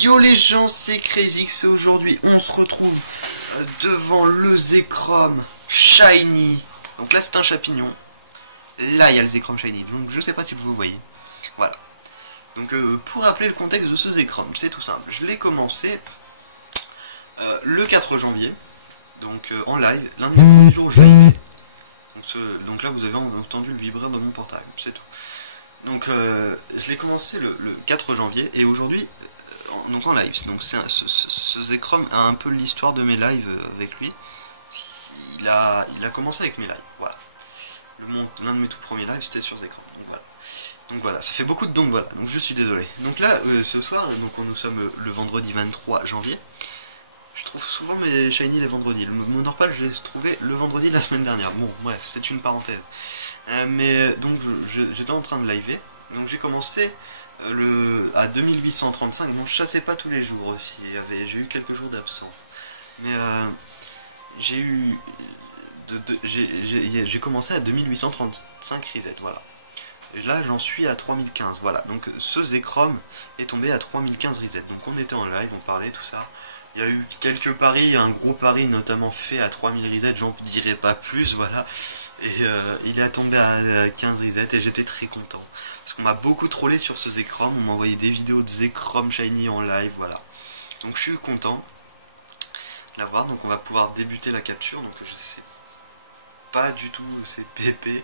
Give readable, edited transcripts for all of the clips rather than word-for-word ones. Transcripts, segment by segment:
Yo les gens, c'est CrazyX et aujourd'hui on se retrouve devant le Zekrom Shiny. Donc là c'est un champignon. Là il y a le Zekrom Shiny, donc je sais pas si vous voyez. Voilà. Donc pour rappeler le contexte de ce Zekrom, c'est tout simple. Je l'ai commencé le 4 janvier, donc en live, l'un des premiers jours où je l'ai. Donc là vous avez entendu le vibrer dans mon portable, c'est tout. Donc je l'ai commencé le 4 janvier et aujourd'hui donc en live. Donc ce Zekrom a un peu l'histoire de mes lives avec lui. Il a commencé avec mes lives, voilà. L'un de mes tout premiers lives c'était sur Zekrom. Donc voilà, ça fait beaucoup de donc voilà, donc je suis désolé. Donc là ce soir, donc nous sommes le vendredi 23 janvier. Je trouve souvent mes shiny les vendredis. Mon normal je l'ai trouvé le vendredi de la semaine dernière. Bon bref, c'est une parenthèse. Mais donc j'étais en train de liver. Donc j'ai commencé à 2835. Bon, je chassais pas tous les jours aussi. J'ai eu quelques jours d'absence. Mais j'ai commencé à 2835 reset. Voilà. Et là j'en suis à 3015. Voilà. Donc ce Zekrom est tombé à 3015 reset. Donc on était en live, on parlait tout ça. Il y a eu quelques paris, un gros pari notamment fait à 3000 reset, j'en dirai pas plus, voilà. Et il est tombé à 15 reset et j'étais très content. Parce qu'on m'a beaucoup trollé sur ce Zekrom, on m'a envoyé des vidéos de Zekrom Shiny en live, voilà. Donc je suis content de l'avoir, donc on va pouvoir débuter la capture, donc je sais pas du tout ces PP.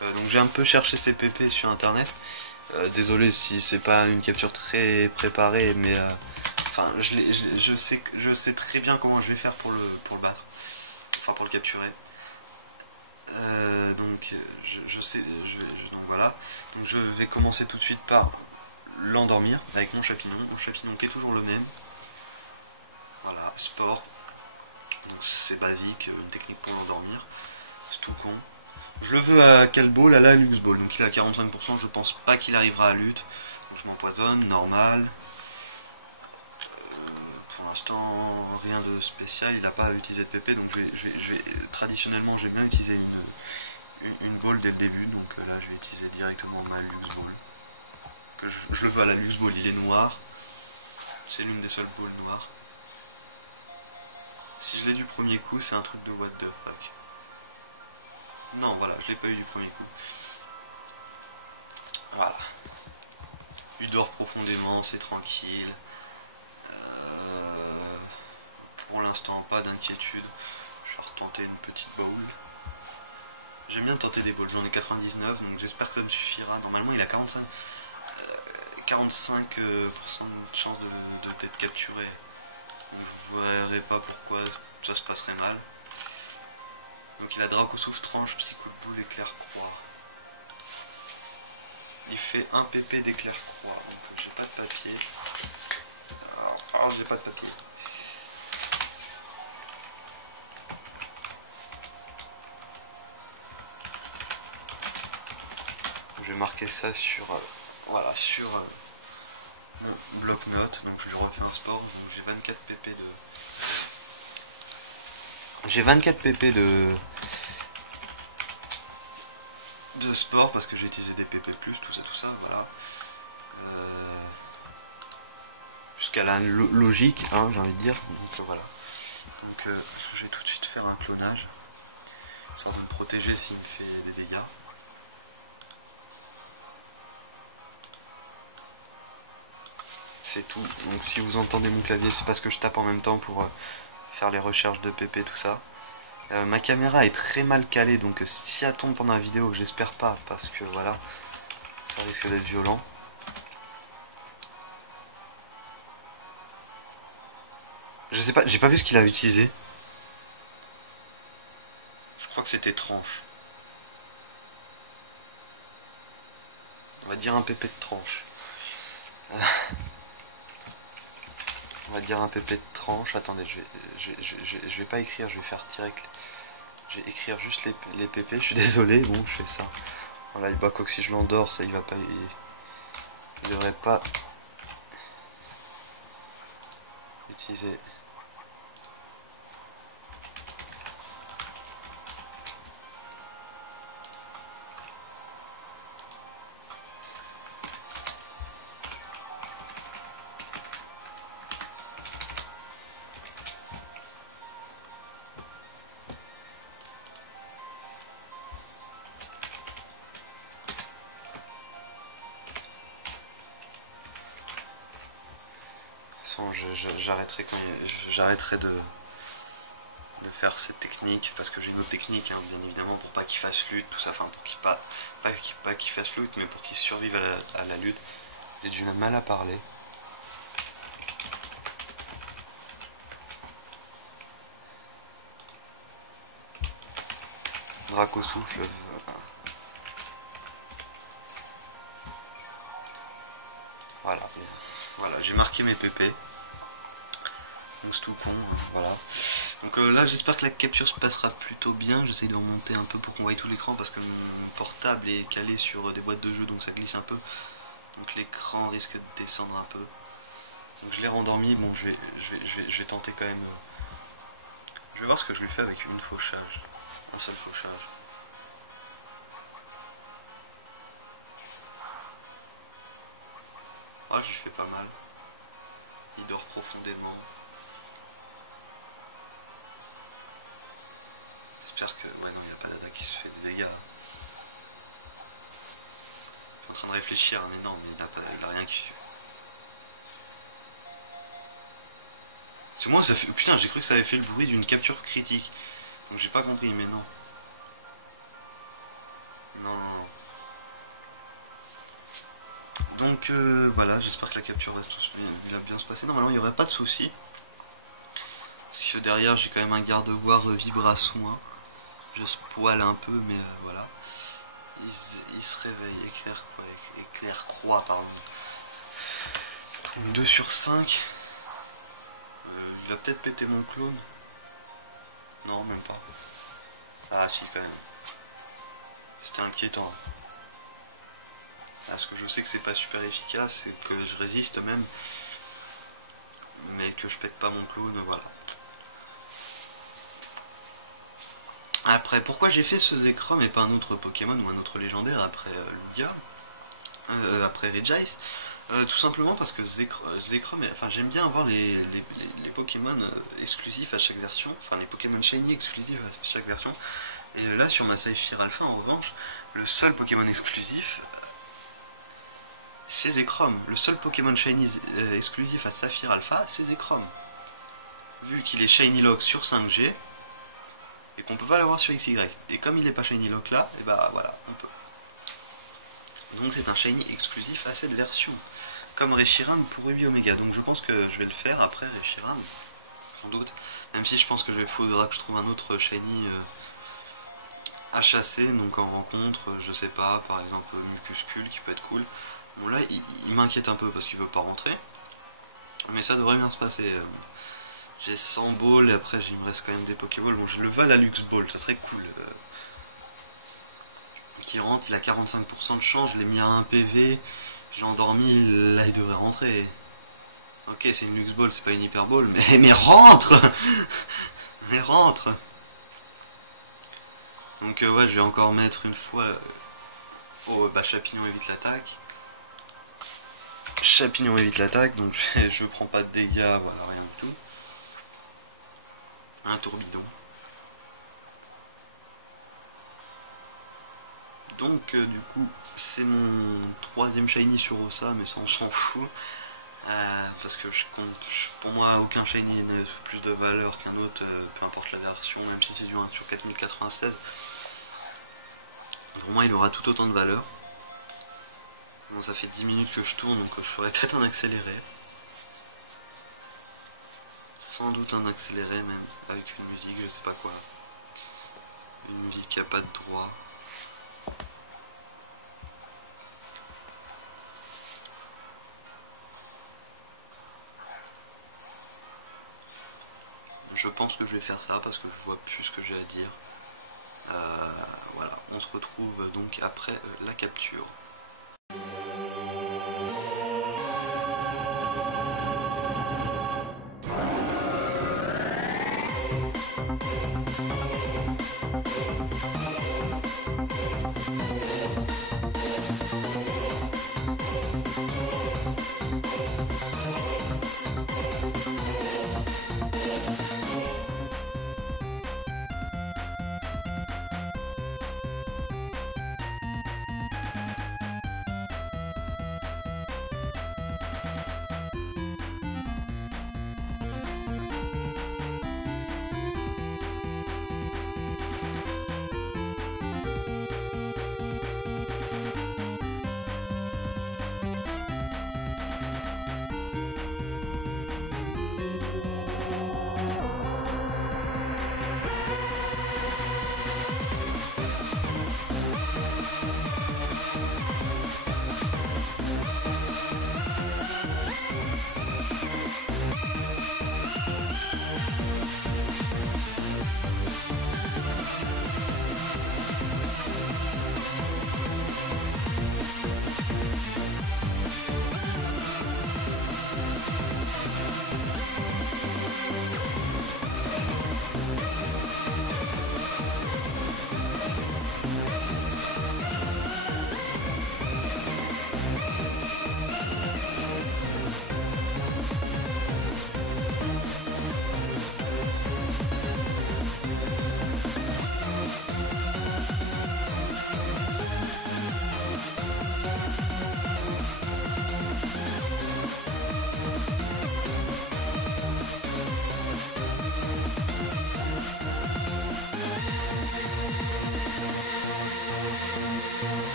Donc j'ai un peu cherché ces PP sur internet. Désolé si c'est pas une capture très préparée, mais... Enfin, je sais très bien comment je vais faire pour le battre. Enfin, pour le capturer. Donc, donc voilà. Donc je vais commencer tout de suite par l'endormir avec mon champignon. Mon champignon qui est toujours le même. Voilà, sport. Donc c'est basique, une technique pour l'endormir. C'est tout con. Je le veux à quel ball? À la luxe ball. Donc il est à 45%, je pense pas qu'il arrivera à lutte. Donc je m'empoisonne, normal. Pour l'instant rien de spécial, il n'a pas utilisé de PP, donc traditionnellement j'ai bien utilisé une ball dès le début, donc là je vais utiliser directement ma luxe ball. Je le veux à la luxe ball, il est noir, c'est l'une des seules balls noires. Si je l'ai du premier coup, c'est un truc de what the fuck. Non, voilà, je l'ai pas eu du premier coup. Voilà. Il dort profondément, c'est tranquille. Pour l'instant, pas d'inquiétude. Je vais retenter une petite bowl. J'aime bien tenter des bowls, j'en ai 99, donc j'espère que ça me suffira. Normalement, il a 45% de chance d'être capturé. Je ne verrai pas pourquoi ça se passerait mal. Donc il a Draco Souffle, Tranche, Psycho de Boule, Éclair Croix. Il fait un PP d'Éclair Croix. J'ai pas de papier. Alors j'ai pas de papier. Je vais marquer ça sur voilà, sur mon bloc-notes. Donc je lui refais un sport. J'ai 24 pp de... J'ai 24 pp de sport parce que j'ai utilisé des pp+, tout ça, voilà. Jusqu'à la logique, hein, j'ai envie de dire. Donc voilà. Donc je vais tout de suite faire un clonage. Histoire de me protéger s'il me fait des dégâts. C'est tout. Donc si vous entendez mon clavier, c'est parce que je tape en même temps pour faire les recherches de PP, tout ça. Ma caméra est très mal calée, donc si elle tombe pendant la vidéo, j'espère pas, parce que voilà, ça risque d'être violent. Je sais pas, j'ai pas vu ce qu'il a utilisé. Je crois que c'était tranche. On va dire un PP de tranche. On va dire un PP de tranche. Attendez, je vais pas écrire, je vais faire direct. Je vais écrire juste les PP, je suis désolé, bon je fais ça. Voilà, bah quoi que si je l'endors, ça il va pas. Il devrait pas utiliser. façon, j'arrêterai de faire cette technique, parce que j'ai d'autres techniques, hein, bien évidemment, pour pas qu'il fasse lutte, tout ça, enfin, pour qu'il pas qu'il fasse lutte, mais pour qu'il survive à la lutte. J'ai du mal à parler. Draco souffle. Voilà. Voilà, j'ai marqué mes PP. Mousse tout con, voilà. Donc là, j'espère que la capture se passera plutôt bien. J'essaye de remonter un peu pour qu'on voie tout l'écran, parce que mon portable est calé sur des boîtes de jeux, donc ça glisse un peu. Donc l'écran risque de descendre un peu. Donc je l'ai rendormi. Bon, je vais tenter quand même. Je vais voir ce que je lui fais avec une fauchage. Un seul fauchage. Ah, je lui fais pas mal. Il dort profondément. J'espère que... Ouais, non, il n'y a pas d'attaque qui se fait des dégâts. Je suis en train de réfléchir, mais non, mais il a rien qui... C'est moi, ça fait... Putain, j'ai cru que ça avait fait le bruit d'une capture critique. Donc j'ai pas compris, mais non. Non, non, non. Donc voilà, j'espère que la capture va bien se passer. Normalement, il n'y aurait pas de soucis. Parce que derrière, j'ai quand même un garde-voir vibration. Hein. Je spoile un peu, mais voilà. Il se réveille, éclair croix, pardon. 2 sur 5. Il va peut-être péter mon clone. Non, même pas. Ah si, quand même. C'était inquiétant. Parce que je sais que c'est pas super efficace et que je résiste même. Mais que je pète pas mon clone, voilà. Après, pourquoi j'ai fait ce Zekrom et pas un autre Pokémon ou un autre légendaire après Lugia, après Regice, tout simplement parce que Zekrom, enfin j'aime bien avoir les Pokémon exclusifs à chaque version, enfin les Pokémon Shiny exclusifs à chaque version. Et là sur ma Saphir Alpha en revanche, le seul Pokémon exclusif c'est Zekrom. Le seul Pokémon Shiny exclusif à Saphir Alpha c'est Zekrom. Vu qu'il est Shiny Lock sur 5G, et qu'on peut pas l'avoir sur XY. Et comme il n'est pas Shiny Lock là, et bah voilà, on peut. Donc c'est un Shiny exclusif à cette version. Comme Reshiram pour Ruby Omega. Donc je pense que je vais le faire après Reshiram, sans doute. Même si je pense que il faudra que je trouve un autre Shiny à chasser, donc en rencontre, je sais pas, par exemple Mucuscule qui peut être cool. Bon là il m'inquiète un peu parce qu'il veut pas rentrer. Mais ça devrait bien se passer. J'ai 100 balls et après il me reste quand même des Pokéballs. Bon, je le veux à la Lux Ball, ça serait cool. Qui rentre, il a 45% de chance, je l'ai mis à 1 PV, je l'ai endormi, là il devrait rentrer. Ok, c'est une Lux Ball, c'est pas une Hyper Ball, mais rentre. Mais rentre. Donc ouais, je vais encore mettre une fois... Oh, bah Chapignon évite l'attaque. Chapignon évite l'attaque, donc je prends pas de dégâts, voilà, rien du tout. Un tourbillon. Donc du coup c'est mon 3ème shiny sur Ossa, mais ça on s'en fout. Parce que pour moi aucun shiny n'a plus de valeur qu'un autre, peu importe la version, même si c'est du 1 sur 4096. Pour moi il aura tout autant de valeur. Bon, ça fait 10 minutes que je tourne, donc je ferai peut-être un accéléré. Sans doute un accéléré même, avec une musique, je sais pas quoi. Une musique qui a pas de droit. Je pense que je vais faire ça parce que je vois plus ce que j'ai à dire. Voilà, on se retrouve donc après la capture.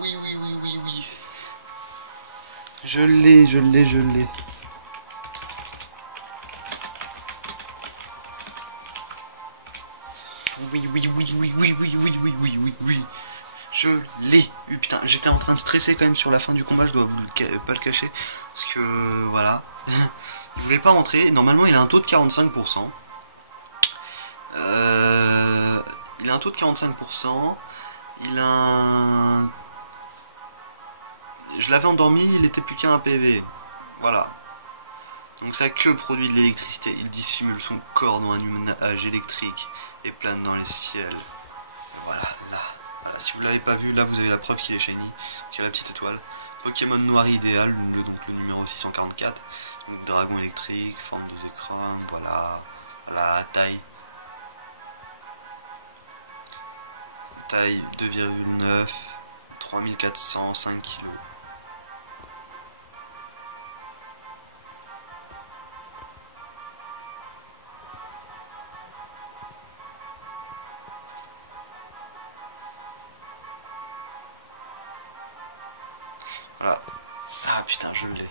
Oui, oui, oui, oui, oui. Je l'ai, je l'ai, je l'ai. Oui, oui, oui, oui, oui, oui, oui, oui, oui, oui, oui. Je l'ai eu. Putain, j'étais en train de stresser quand même sur la fin du combat, je dois pas le cacher. Parce que, voilà. Il voulait pas rentrer. Normalement, il a un taux de 45%. Il a un taux de 45%. Il a un... Je l'avais endormi, il était plus qu'un PV. Voilà. Donc sa queue produit de l'électricité. Il dissimule son corps dans un nuage électrique et plane dans les ciels. Voilà, là. Voilà, si vous l'avez pas vu, là vous avez la preuve qu'il est shiny. Donc il y a la petite étoile. Pokémon noir idéal, donc le numéro 644. Donc dragon électrique, forme de écran, voilà. Voilà, taille 2,9, 3405 kg. Voilà. Ah putain, je l'ai.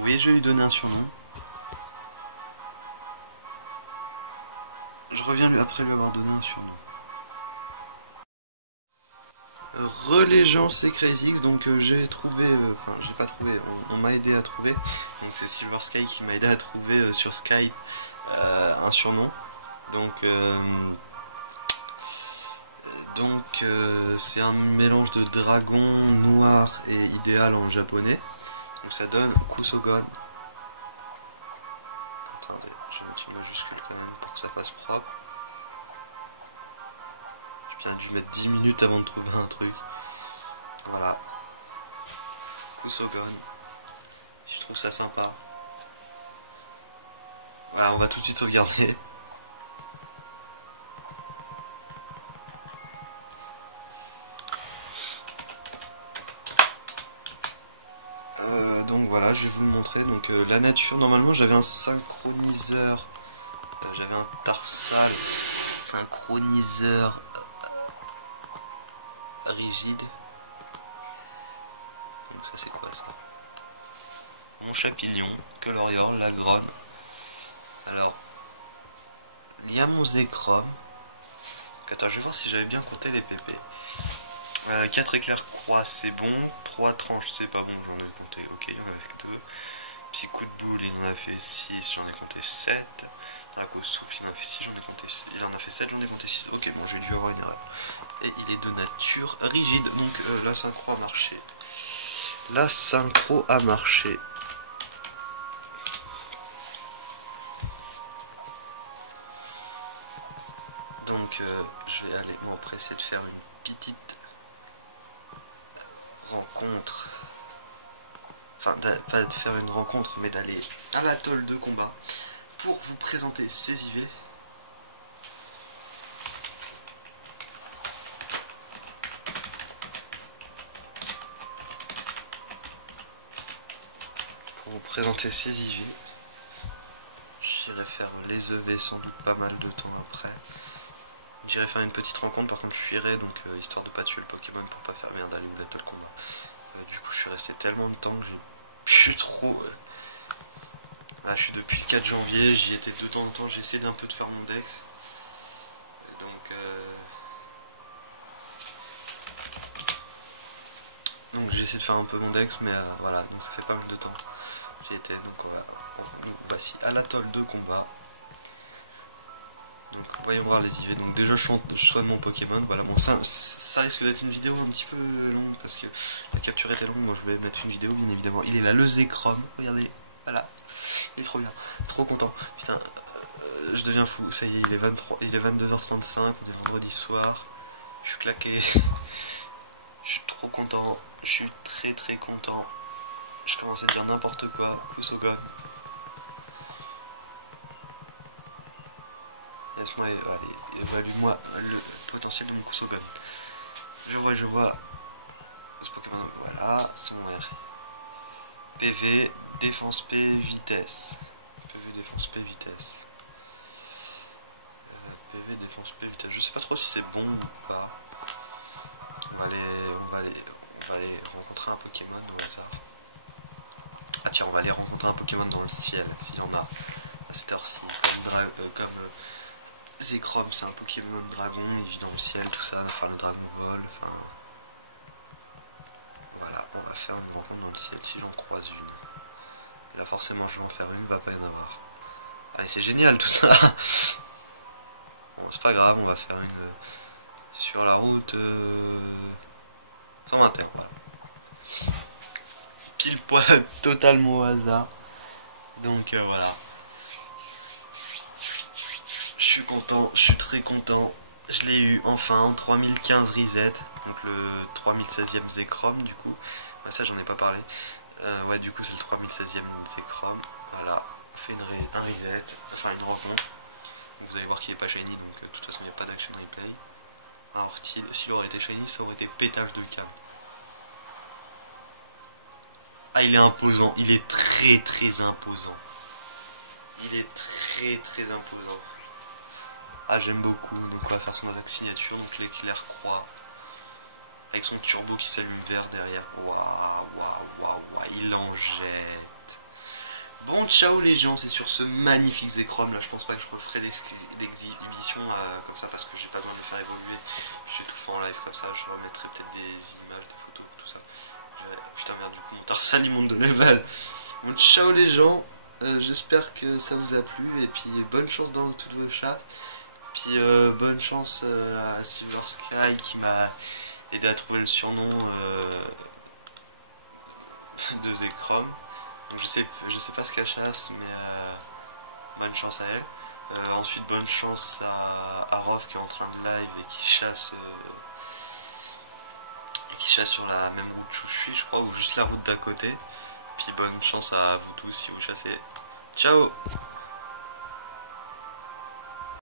Oui, je vais lui donner un surnom. Je reviens après lui avoir donné un surnom. Relégence et Crazy X, donc j'ai trouvé, enfin j'ai pas trouvé, on m'a aidé à trouver, donc c'est Silver Sky qui m'a aidé à trouver sur Skype un surnom, donc c'est un mélange de dragon noir et idéal en japonais, donc ça donne Kusogon. Attendez, je vais mettre une majuscule quand même pour que ça fasse propre. J'ai bien dû mettre 10 minutes avant de trouver un truc. Voilà. Kusogon. Je trouve ça sympa. Voilà, on va tout de suite sauvegarder. Donc voilà, je vais vous le montrer. Donc la nature, normalement j'avais un synchroniseur. J'avais un tarsal synchroniseur rigide. Donc ça c'est quoi ça? Mon champignon, Colorior, la grogne. Alors, il y a mon Zekrom. Donc attends, je vais voir si j'avais bien compté les PP. 4 éclairs croix c'est bon, 3 tranches c'est pas bon, j'en ai compté, ok, il y en avait que 2. Petit coup de boule, il en a fait 6, j'en ai compté 7. Drago souffle, il en a fait 6, j'en ai compté 6. Il en a fait 7, j'en ai compté 6. Ok, bon, j'ai dû avoir une erreur. Et il est de nature rigide, donc la synchro a marché. La synchro a marché. Donc je vais aller m'empresser de faire une petite rencontre. Enfin, pas de faire une rencontre, mais d'aller à l'atoll de combat pour vous présenter ces IV. Pour vous présenter ces IV. J'irai faire les EV sans doute pas mal de temps après. J'irai faire une petite rencontre, par contre je fuirai, donc histoire de pas tuer le Pokémon pour pas faire merde à l'atoll combat. Du coup je suis resté tellement de temps que j'ai plus trop... Ah, je suis depuis le 4 janvier, j'y étais de temps en temps, j'ai essayé d'un peu de faire mon dex. Donc j'ai essayé de faire un peu mon dex, mais voilà, donc ça fait pas mal de temps. J'y étais, donc voici à l'atoll de combat. Donc voyons voir les IV. Donc déjà je soigne mon Pokémon, voilà, bon ça risque d'être une vidéo un petit peu longue parce que la capture était longue, moi je vais mettre une vidéo bien évidemment. Il est là, le Zekrom, regardez, voilà, il est trop bien, trop content, putain, je deviens fou, ça y est, il est 22h35, on est vendredi soir, je suis claqué, je suis trop content, je suis très content, je commence à dire n'importe quoi, Kusogon. Laisse-moi évalue-moi le potentiel de mon Kusogon. Je vois ce Pokémon, voilà, c'est mon R. PV, défense P, vitesse. PV, défense P, vitesse. PV, défense P, vitesse. Je sais pas trop si c'est bon ou pas. On va aller rencontrer un Pokémon au hasard. Ah tiens, on va aller rencontrer un Pokémon dans le ciel, s'il y en a à cette heure-ci. Comme Zekrom, c'est un Pokémon dragon, il vit dans le ciel, tout ça, enfin le dragon vole, enfin... Voilà, on va faire une rencontre dans le ciel si j'en croise une. Là forcément je vais en faire une, il va pas y en avoir. Allez, c'est génial tout ça. Bon, c'est pas grave, on va faire une sur la route 121, voilà. Pile poil, totalement au hasard. Donc voilà. Je suis content, je suis très content. Je l'ai eu enfin, 3015 reset, donc le 3016e Zekrom du coup. Ouais, ça j'en ai pas parlé. Ouais, du coup c'est le 3016e Zekrom. Voilà, on fait un reset, enfin une rencontre. Vous allez voir qu'il est pas shiny, donc de toute façon il n'y a pas d'action replay. Alors s'il aurait été shiny, ça aurait été pétage de câble. Ah, il est imposant, il est très très imposant. Il est très imposant. Ah, j'aime beaucoup, donc on va faire son attaque signature, donc l'éclair croix. Avec son turbo qui s'allume vert derrière. Waouh, il en jette. Bon, ciao les gens, c'est sur ce magnifique Zekrom là, je pense pas que je referai d'exhibition comme ça parce que j'ai pas besoin de le faire évoluer. J'ai tout fait en live comme ça, je remettrai peut-être des images, des photos, tout ça. Putain merde, du coup mon Tarsal il monte de level. Bon, ciao les gens, j'espère que ça vous a plu et puis bonne chance dans toutes vos chats. Puis bonne chance à Silver Sky qui m'a aidé à trouver le surnom de Zekrom. Donc je sais pas ce qu'elle chasse, mais bonne chance à elle. Ensuite bonne chance à Rof qui est en train de live et qui chasse sur la même route où je suis, je crois, ou juste la route d'à côté. Puis bonne chance à vous tous si vous chassez. Ciao!